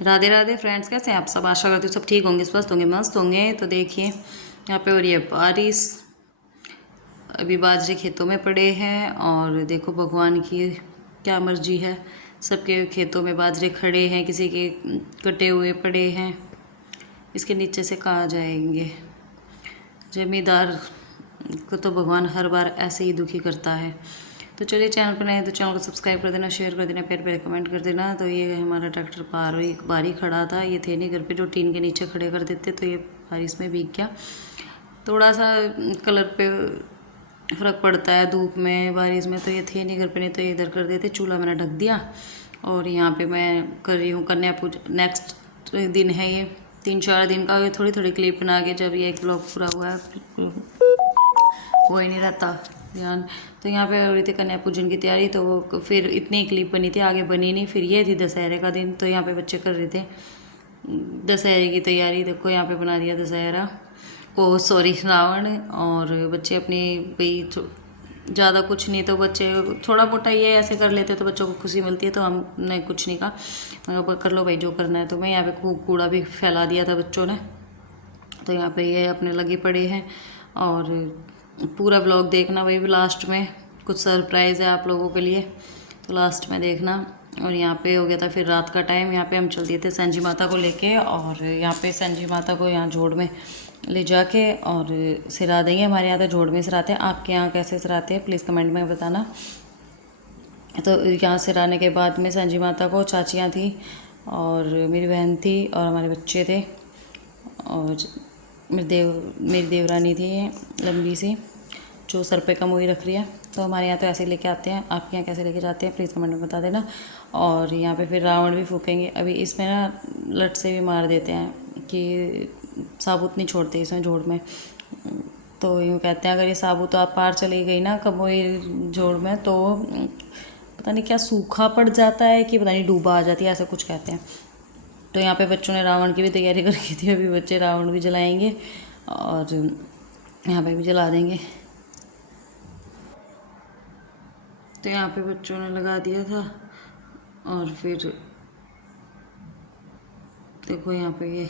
Radhe Radhe friends, कैसे हैं आप सब। आशा करती हूँ सब ठीक होंगे, स्वस्थ होंगे, मस्त होंगे। तो देखिए यहाँ पे हो रही है बारिश। अभी बाजरे खेतों में पड़े हैं और देखो भगवान की क्या मर्जी है। सबके खेतों में बाजरे खड़े हैं, किसी के कटे हुए पड़े हैं। इसके नीचे से कहाँ जाएंगे। जमींदार को तो भगवान हर बार ऐसे ही दुखी करता है। तो चलिए, चैनल पर नए हैं तो चैनल को सब्सक्राइब कर देना, शेयर कर देना, प्यार प्यार कमेंट कर देना। तो ये हमारा ट्रैक्टर बाहर ही खड़ा था। ये थे नहीं घर पे, जो टीन के नीचे खड़े कर देते, तो ये बारिश में भीग गया। थोड़ा सा कलर पे फ़र्क पड़ता है धूप में बारिश में। तो ये थे नहीं घर पे, नहीं तो ये इधर कर देते। चूल्हा मैंने ढक दिया और यहाँ पे मैं कर रही हूँ कन्या पूजा। नेक्स्ट दिन है ये, 3-4 दिन का। ये थोड़ी थोड़ी क्लिप बना के, जब ये एक ब्लॉग पूरा हुआ है वो ही नहीं रहता ध्यान। तो यहाँ पे हो रही थी कन्या पूजन की तैयारी। तो वो फिर इतनी क्लिप बनी थी, आगे बनी नहीं। फिर ये थी दशहरे का दिन, तो यहाँ पे बच्चे कर रहे थे दशहरे की तैयारी। देखो यहाँ पे बना दिया दशहरा, ओ सॉरी रावण। और बच्चे अपनी भाई ज़्यादा कुछ नहीं, तो बच्चे थोड़ा मोटा ये ऐसे कर लेते तो बच्चों को खुशी मिलती है। तो हमने कुछ नहीं कहा, मैं कर लो भाई जो करना है। तो मैं यहाँ पे खूब कूड़ा भी फैला दिया था बच्चों ने। तो यहाँ पे ये अपने लगे पड़े हैं। और पूरा ब्लॉग देखना, वही भी लास्ट में कुछ सरप्राइज़ है आप लोगों के लिए, तो लास्ट में देखना। और यहाँ पे हो गया था फिर रात का टाइम। यहाँ पे हम चल दिए थे संजी माता को लेके, और यहाँ पे संजी माता को यहाँ जोड़ में ले जाके और सिरा देंगे। हमारे यहाँ तो जोड़ में सिराते हैं, आपके यहाँ कैसे सिराते हैं प्लीज़ कमेंट में बताना। तो यहाँ सिराने के बाद में संजी माता को चाचियाँ थी और मेरी बहन थी और हमारे बच्चे थे और मेरी देवरानी थी लंबी सी, जो सर पे कमोई रख रही है। तो हमारे यहाँ तो ऐसे लेके आते हैं, आपके यहाँ कैसे लेके जाते हैं प्लीज़ कमेंट में बता देना। और यहाँ पे फिर रावण भी फूकेंगे। अभी इसमें ना लट से भी मार देते हैं कि साबुत नहीं छोड़ते इसमें जोड़ में। तो यूँ कहते हैं अगर ये साबुत आप पार चली गई ना कमोई जोड़ में, तो पता नहीं क्या सूखा पड़ जाता है कि पता नहीं डूबा आ जाती है, ऐसा कुछ कहते हैं। तो यहाँ पे बच्चों ने रावण की भी तैयारी कर रखी थी। अभी बच्चे रावण भी जलाएंगे और यहाँ पे भी जला देंगे। तो यहाँ पे बच्चों ने लगा दिया था और फिर देखो यहाँ पे ये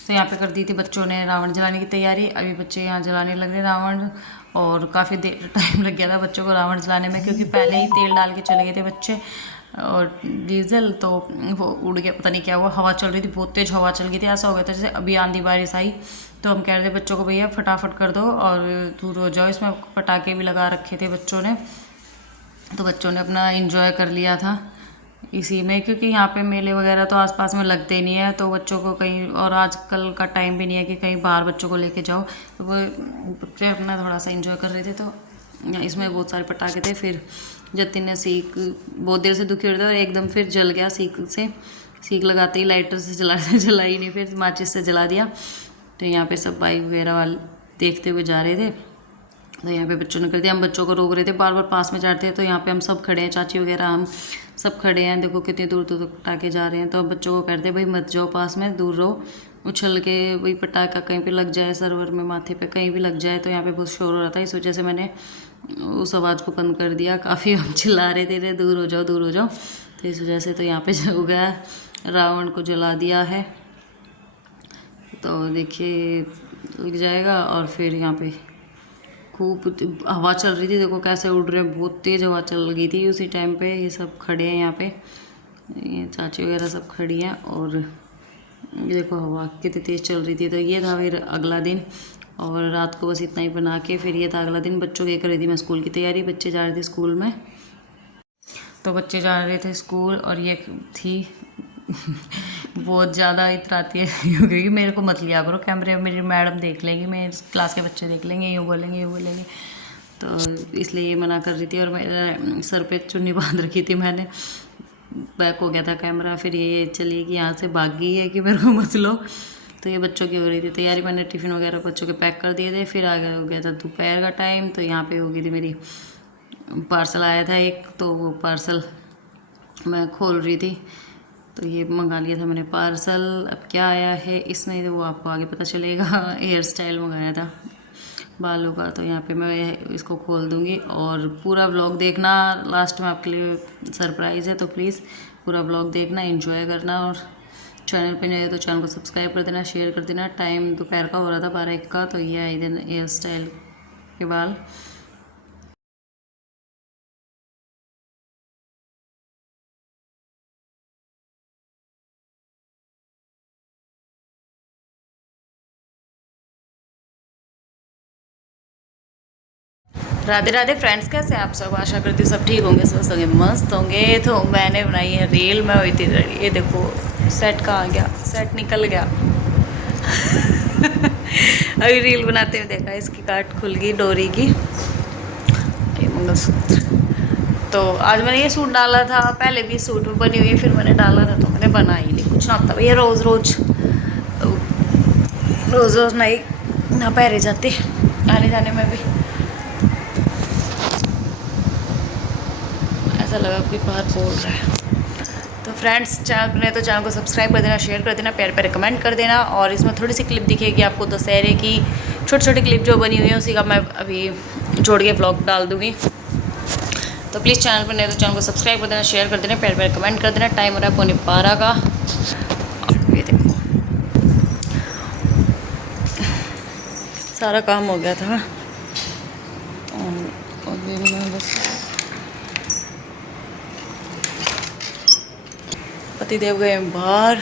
तो यहाँ पे कर दी थी बच्चों ने रावण जलाने की तैयारी। अभी बच्चे यहाँ जलाने लग रहे रावण, और काफ़ी देर टाइम लग गया था बच्चों को रावण जलाने में, क्योंकि पहले ही तेल डाल के चले गए थे बच्चे और डीजल। तो वो उड़ गया, पता नहीं क्या हुआ, हवा चल रही थी, बहुत तेज़ हवा चल गई थी। ऐसा हो गया था जैसे अभी आंधी बारिश आई। तो हम कह रहे थे बच्चों को भैया फटाफट कर दो और दूर हो जाओ। इसमें पटाखे भी लगा रखे थे बच्चों ने, तो बच्चों ने अपना इंजॉय कर लिया था इसी में, क्योंकि यहाँ पे मेले वगैरह तो आसपास में लगते ही नहीं है। तो बच्चों को कहीं, और आजकल का टाइम भी नहीं है कि कहीं बाहर बच्चों को लेके जाओ। तो वो बच्चे अपना थोड़ा सा इंजॉय कर रहे थे। तो इसमें बहुत सारे पटाखे थे। फिर जतिन ने सीख बहुत देर से दुखी हो रहा था और एकदम फिर जल गया सीख से। सीख लगाते ही लाइटर से जला ही नहीं, फिर माचिस से जला दिया। तो यहाँ पे सब बाइक वगैरह वाले देखते हुए जा रहे थे। तो यहाँ पे बच्चों ने कर दिया। हम बच्चों को रोक रहे थे, बार बार पास में जाते थे। तो यहाँ पे हम सब खड़े हैं, चाची वगैरह हम सब खड़े हैं। देखो कितनी दूर दूर तक पटाखे जा रहे हैं। तो हम बच्चों को कहते हैं भाई मत जाओ पास में, दूर रहो। उछल के वही पटाखा कहीं पे लग जाए, सरवर में, माथे पे कहीं भी लग जाए। तो यहाँ पे बहुत शोर हो रहा था, इस वजह से मैंने उस आवाज़ को बंद कर दिया। काफ़ी हम चिल्ला रहे थे, दूर हो जाओ, दूर हो जाओ। तो इस वजह से तो यहाँ पे हो गया, रावण को जला दिया है। तो देखिए लग जाएगा। और फिर यहाँ पे खूब हवा चल रही थी, देखो कैसे उड़ रहे हैं, बहुत तेज़ हवा चल गई थी उसी टाइम पे। ये सब खड़े हैं यहाँ पे, ये चाची वगैरह सब खड़ी हैं। और ये देखो हवा कितनी तेज़ चल रही थी। तो ये था फिर अगला दिन, और रात को बस इतना ही बना के फिर ये था अगला दिन। बच्चों की कर रही थी मैं स्कूल की तैयारी, बच्चे जा रहे थे स्कूल में। तो बच्चे जा रहे थे स्कूल और ये थी बहुत ज़्यादा इतराती है क्योंकि मेरे को मत लिया करो कैमरे में, मेरी मैडम देख लेंगी, मेरे क्लास के बच्चे देख लेंगे, यूँ बोलेंगे यूँ बोलेंगे। तो इसलिए ये मना कर रही थी। और मेरे सर पे चुन्नी बांध रखी थी मैंने, बैक हो गया था कैमरा। फिर ये चली कि यहाँ से भाग गई है कि मेरे को मत लो। तो ये बच्चों की हो रही थी तैयारी, मैंने टिफ़िन वगैरह बच्चों के पैक कर दिए थे। फिर आगे हो गया था दोपहर का टाइम। तो यहाँ पे हो गई थी मेरी, पार्सल आया था एक, तो वो पार्सल मैं खोल रही थी। तो ये मंगा लिया था मैंने पार्सल। अब क्या आया है इसमें वो आपको आगे पता चलेगा। हेयर स्टाइल मंगाया था, बालों का। तो यहाँ पे मैं इसको खोल दूँगी और पूरा व्लॉग देखना, लास्ट में आपके लिए सरप्राइज़ है, तो प्लीज़ पूरा व्लॉग देखना, एंजॉय करना। और चैनल पे नए हो तो चैनल को सब्सक्राइब कर देना, शेयर कर देना। टाइम दोपहर का हो रहा था 12-1 का। तो ये आई दिन हेयर स्टाइल के बाल। राधे राधे फ्रेंड्स, कैसे हैं आप सब? आशा करती हूँ सब ठीक होंगे, स्वस्थ होंगे, मस्त होंगे। तो मैंने बनाई है रील, मैं हुई थी रेडी। ये देखो सेट का आ गया, सेट निकल गया। अभी रील बनाते हुए देखा, इसकी काट खुल गई डोरी की। ये मंगलसूत्र। तो आज मैंने ये सूट डाला था, पहले भी सूट में बनी हुई है, फिर मैंने डाला था तो मैंने बना ही नहीं, कुछ ना होता भैया। रोज़ रोज़ रोज़ रोज़ नहीं ना पहरे जाते आने जाने में भी। ऐसा लगा कोई बाहर बोल रहा है। तो फ्रेंड्स, चैनल पर नहीं तो चैनल को सब्सक्राइब कर देना, शेयर कर देना, प्यारे प्यारे कमेंट कर देना। और इसमें थोड़ी सी क्लिप दिखेगी आपको दशहरे की, छोटी छोटी क्लिप जो बनी हुई है उसी का मैं अभी जोड़ के ब्लॉग डाल दूँगी। तो प्लीज़ चैनल पर नहीं तो चैनल को सब्सक्राइब कर देना, शेयर कर देना, प्यारे प्यारे कमेंट कर देना। टाइम हो रहा है 12:45 का। ये देखो सारा काम हो गया था और मैं बस पतिदेव गए बाहर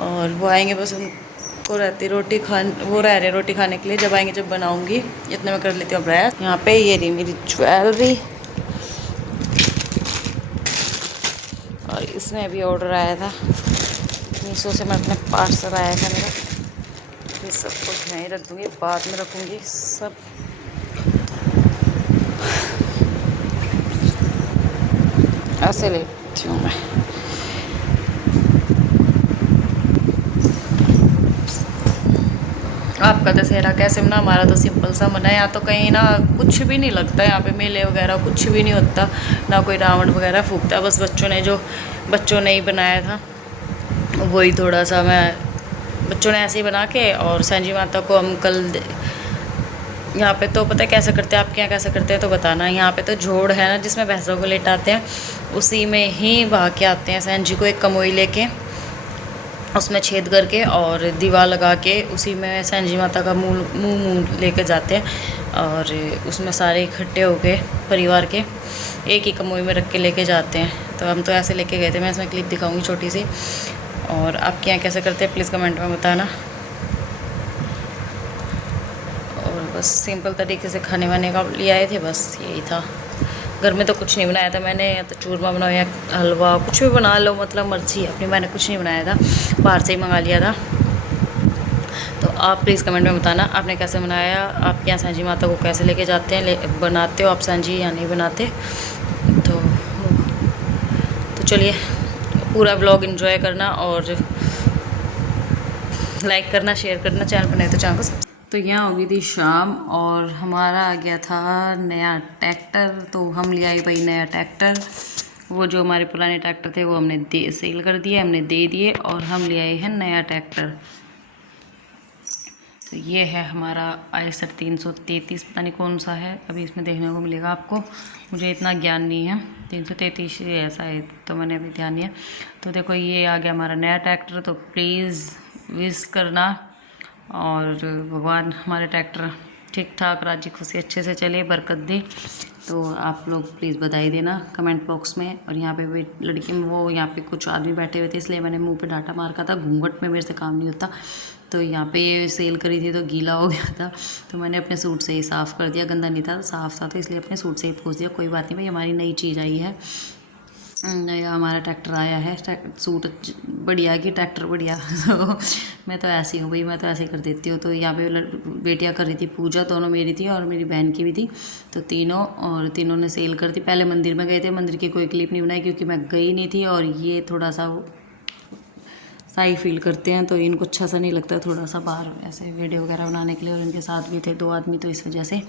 और वो आएंगे, बस उनको रहती रोटी खान, वो रह रहे रोटी खाने के लिए। जब आएंगे जब बनाऊंगी, इतने में कर लेती हूँ प्रयास। यहाँ पे ये रही मेरी ज्वेलरी और इसमें भी ऑर्डर आया था मीशो से, मैं अपने पार्सल आया था मेरा। ये सब कुछ यहीं रख दूँगी, बाद में रखूँगी सब। ऐसे लेती हूँ मैं। आपका दशहरा कैसे मना? हमारा तो सिंपल सा मना है। यहाँ तो कहीं ना कुछ भी नहीं लगता, यहाँ पे मेले वगैरह कुछ भी नहीं होता, ना कोई रावण वगैरह फूकता। बस बच्चों ने ही बनाया था, वही थोड़ा सा बच्चों ने ऐसे ही बना के। और सांजी माता को हम कल यहाँ पे तो पता है कैसे करते हैं, आपके यहाँ कैसे करते हैं तो बताना। यहाँ पे तो जोड़ है ना जिसमें भैंसों को लेटाते हैं, उसी में ही बहा के आते हैं सांजी को। एक कमोई लेके उसमें छेद करके और दीवा लगा के उसी में सांजी माता का मुंह लेके जाते हैं। और उसमें सारे इकट्ठे होके परिवार के एक ही कमोई में रख के लेके जाते हैं। तो हम तो ऐसे लेके गए थे, मैं इसमें क्लिप दिखाऊंगी छोटी सी। और आपके यहाँ कैसे करते हैं प्लीज़ कमेंट में बताना। और बस सिंपल तरीके से खाने वाने का ले आए थे, बस यही था। घर में तो कुछ नहीं बनाया था मैंने, या तो चूरमा बनाया, हलवा, कुछ भी बना लो, मतलब मर्जी अपनी। मैंने कुछ नहीं बनाया था, बाहर से ही मंगा लिया था। तो आप प्लीज़ कमेंट में बताना आपने कैसे बनाया, आप यहाँ सांजी माता को कैसे लेके जाते हैं, बनाते हो आप सांजी या नहीं बनाते। तो चलिए पूरा ब्लॉग एंजॉय करना और लाइक करना, शेयर करना, चैनल पर नहीं तो चैनल को। तो यहाँ हो गई थी शाम और हमारा आ गया था नया ट्रैक्टर। तो हम ले आए भाई नया ट्रैक्टर। वो जो हमारे पुराने ट्रैक्टर थे वो हमने सेल कर दिए, हमने दे दिए, और हम ले आए हैं नया ट्रैक्टर। तो ये है हमारा आयसर 333, पता नहीं कौन सा है, अभी इसमें देखने को मिलेगा आपको, मुझे इतना ज्ञान नहीं है। 333 ऐसा है, तो मैंने अभी ध्यान दिया। तो देखो ये आ गया हमारा नया ट्रैक्टर। तो प्लीज़ विश करना और भगवान हमारे ट्रैक्टर ठीक ठाक राजी खुशी अच्छे से चले, बरकत दे। तो आप लोग प्लीज़ बधाई देना कमेंट बॉक्स में। और यहाँ पे भी लड़की में वो यहाँ पे कुछ आदमी बैठे हुए थे, इसलिए मैंने मुंह पे डाटा मार का था, घूंघट में मेरे से काम नहीं होता। तो यहाँ पे ये सेल करी थी तो गीला हो गया था, तो मैंने अपने सूट से ही साफ़ कर दिया। गंदा नहीं था, साफ़ था, तो इसलिए अपने सूट से ही पोंछ दिया। कोई बात नहीं भाई, हमारी नई चीज़ आई है, नया हमारा ट्रैक्टर आया है, सूट बढ़िया कि ट्रैक्टर बढ़िया। तो मैं तो ऐसी हूँ भाई, मैं तो ऐसे कर देती हूँ। तो यहाँ पे बेटियाँ कर रही थी पूजा, दोनों मेरी थी और मेरी बहन की भी थी। तो तीनों ने सेल कर दी। पहले मंदिर में गए थे, मंदिर की कोई क्लिप नहीं बनाई क्योंकि मैं गई नहीं थी, और ये थोड़ा सा साई फील करते हैं तो इनको अच्छा सा नहीं लगता थोड़ा सा बाहर ऐसे वीडियो वगैरह बनाने के लिए। और इनके साथ भी थे 2 आदमी, तो इस वजह से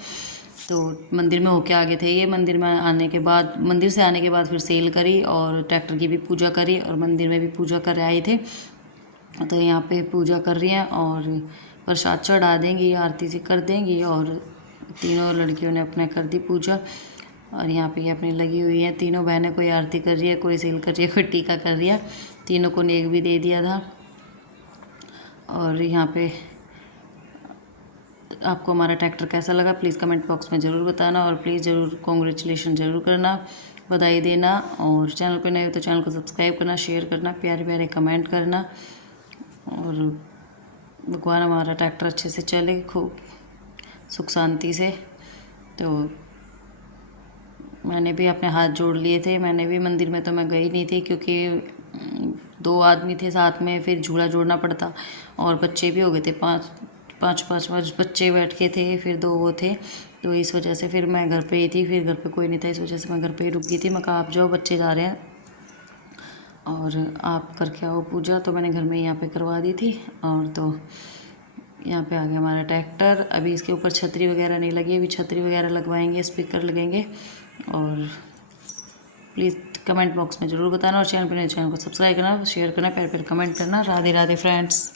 तो मंदिर में होके आगे थे ये। मंदिर में आने के बाद, मंदिर से आने के बाद फिर सेल करी और ट्रैक्टर की भी पूजा करी और मंदिर में भी पूजा कर आए थे। तो यहाँ पे पूजा कर रही हैं और प्रसाद चढ़ा देंगी, आरती से कर देंगी। और तीनों लड़कियों ने अपने कर दी पूजा। और यहाँ पे ये अपनी लगी हुई हैं, तीनों बहनें, कोई आरती कर रही है, कोई सील कर रही है, कोई टीका कर रही है। तीनों को नेक भी दे दिया था। और यहाँ पे आपको हमारा ट्रैक्टर कैसा लगा प्लीज़ कमेंट बॉक्स में ज़रूर बताना। और प्लीज़ ज़रूर कॉन्ग्रेचुलेशन ज़रूर करना, बधाई देना। और चैनल पे नए हो तो चैनल को सब्सक्राइब करना, शेयर करना, प्यारे प्यारे कमेंट करना। और भगवान हमारा ट्रैक्टर अच्छे से चले, खूब सुख शांति से। तो मैंने भी अपने हाथ जोड़ लिए थे। मैंने भी मंदिर में तो मैं गई नहीं थी क्योंकि 2 आदमी थे साथ में, फिर झूला जोड़ना पड़ता। और बच्चे भी हो गए थे, पाँच बच्चे बैठ के थे, फिर 2 वो थे। तो इस वजह से फिर मैं घर पे ही थी, फिर घर पे कोई नहीं था, इस वजह से मैं घर पे ही रुक गई थी। मैं कहा आप जाओ, बच्चे जा रहे हैं और आप करके आओ पूजा। तो मैंने घर में यहाँ पे करवा दी थी। और तो यहाँ पे आ गया हमारा ट्रैक्टर। अभी इसके ऊपर छतरी वगैरह नहीं लगी, अभी छतरी वगैरह लगवाएंगे, स्पीकर लगेंगे। और प्लीज़ कमेंट बॉक्स में ज़रूर बताना। और चैनल पर नए चैनल को सब्सक्राइब करना, शेयर करना, प्यार प्यार कमेंट करना। राधे राधे फ्रेंड्स।